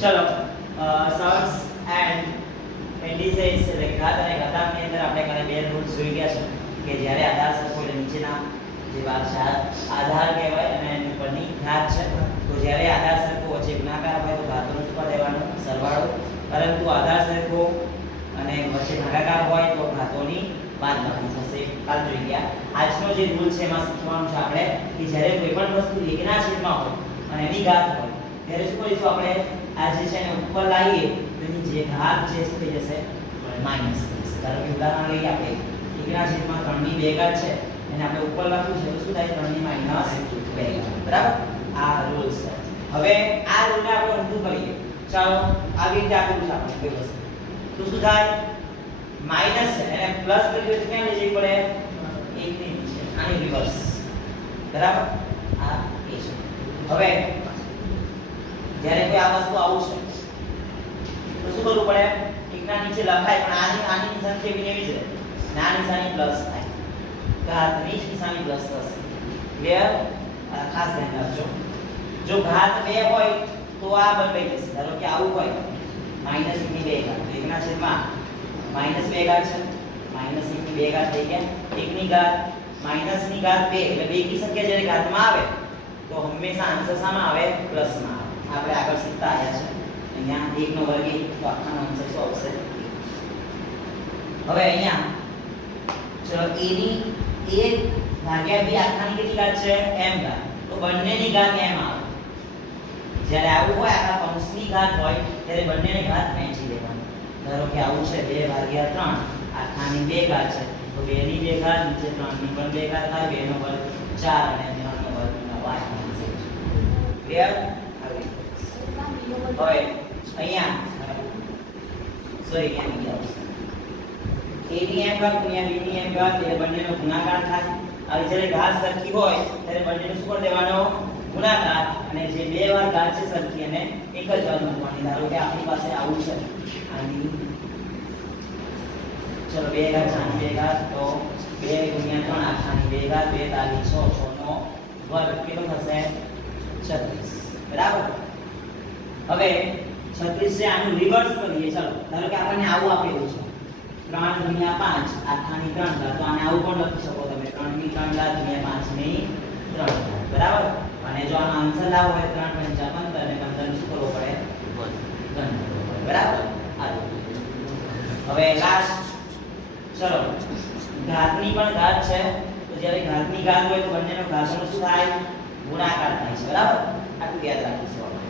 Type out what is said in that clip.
ચલો Sam's and ઇન્ડિસીસ એટલે ઘાત અને ઘાતાંકની અંદર આપણે કાલે બે રૂલ્સ જોઈ ગયા છે કે જ્યારે આધાર સરખો એટલે નીચેના જે ભાગ છે આધાર કહેવાય અને એની ઉપરની ઘાત છે. તો જ્યારે આધાર સરખો વચ્ચે ગુણાકાર હોય તો ઘાતનો શું કરી દેવાનો સરવાળો, પરંતુ આધાર સરખો અને વચ્ચે ભાગાકાર હોય તો ઘાતોની બાદબાકી થશે. કાલ જોઈ ગયા. આજનો જે રૂલ છે એમાં શીખવાનું છે આપણે કે જ્યારે કોઈ પણ વસ્તુ એકના છેદમાં હોય અને એની ઘાત હોય ત્યારે શું કરીશું આપણે આ જે છે એને ઉપર લાવીએ તો એની જે ઘાત છે શું થઈ જશે માઈનસ થઈ જશે. ધારો કે ઉદાહરણ લઈએ આપણે એકના છેદમાં 3 ની 2 ઘાત છે એને આપણે ઉપર લખ્યું છે તો શું થાય 3 ની માઈનસ 2 ઘાત. બરાબર, આ રૂલ છે. હવે આ રૂલને આપણે ઊંધું કરીએ. ચાલો આવી રીતે આપેલું છે આપણે કોઈ વસ્તુ તો શું થાય માઈનસ છે અને પ્લસ કરી દે તો ક્યાં લઈ જવી પડે 1 ની નીચે આની રિવર્સ. બરાબર, આ એ છે. હવે જ્યારે કોઈ આ વસ્તુ આવું છે તો શું કરવું પડે એકના નીચે લખાય પણ આની નિશાની કેવી એવી છે અને આ નિશાની પ્લસ થાય ઘાતની નિશાની પ્લસ થશે. ક્લિયર? ખાસ ધ્યાન રાખજો. જો ઘાત 2 હોય તો આ બદલાઈ જશે. ધારો કે આવું હોય -1 ની 2 ઘાત એકના છેદમાં -2 ઘાત છે -1 ની 2 ઘાત થઈ ગયા. 1 ની ઘાત માઈનસ ની ઘાત 2 એટલે બેકી સંખ્યા જ્યારે ઘાતમાં આવે તો હંમેશા આન્સર શામાં આવે પ્લસમાં આવે. આપણે આગળ શીખતા આવ્યા છે. અહીંયા 1 નો વર્ગ 1 તો આખાનો આન્સર શું આવશે? હવે અહીંયા ચલો a ની 1 ભાગ્યા b આખાની કેટલી ઘાત છે m ઘાત તો બંનેની ઘાત m આવે. જ્યારે આવું હોય આખા કૌંસની ઘાત હોય ત્યારે બંનેની ઘાત વહેંચી લેવાની. ધારો કે આવું છે 2 ભાગ્યા 3 આખાની 2 ઘાત છે તો 2 ની 2 ઘાત નીચે 3 ની પણ 2 ઘાત થાય 2 નો વર્ગ 4 અને 3 નો વર્ગ 9. ક્લિયર? હવે અહીંયા સોરી ક્યાં ગયા a ની m ઘાત ગુણ્યા b ની m ઘાત એટલે બંનેનો ગુણાકાર થાય. હવે જ્યારે ઘાત સરખી હોય ત્યારે બંનેનો શું કરી દેવાનો ગુણાકાર અને જે બે વાર ઘાત છે સરખી અને એક જ વાર મૂકવાની. ધારો કે આપણી પાસે આવું છે આની ચલો 2 ઘાત 2 ઘાત તો 2 ગુણ્યા 3 આખાની 2 ઘાત 2 તાલી 6 6 નો વર્ગ કેટલો થશે 36. બરાબર, હવે 36 છે આનું રિવર્સ કરીએ. ચલો ધારો કે આપણને આવું આપેલું છે 3 ગુણ્યા 5 આખાની 3 ઘાત તો આને આવું પણ લખી શકો તમે 3 ની 3 ઘાત ગુણ્યા 5 ની 3 ઘાત. બરાબર, અને જો આનો આન્સર લાવો હોય 3 × 5 15 અને 15 શું કરવો પડે ગણ કરવો પડે. બરાબર, આ હવે લાસ્ટ ચલો ઘાતની પણ ઘાત છે તો જ્યારે ઘાતની ઘાત હોય તો બંનેનો ઘાતનો શું થાય ગુણાકાર થાય છે. બરાબર, આટલું યાદ રાખીશું આપણે.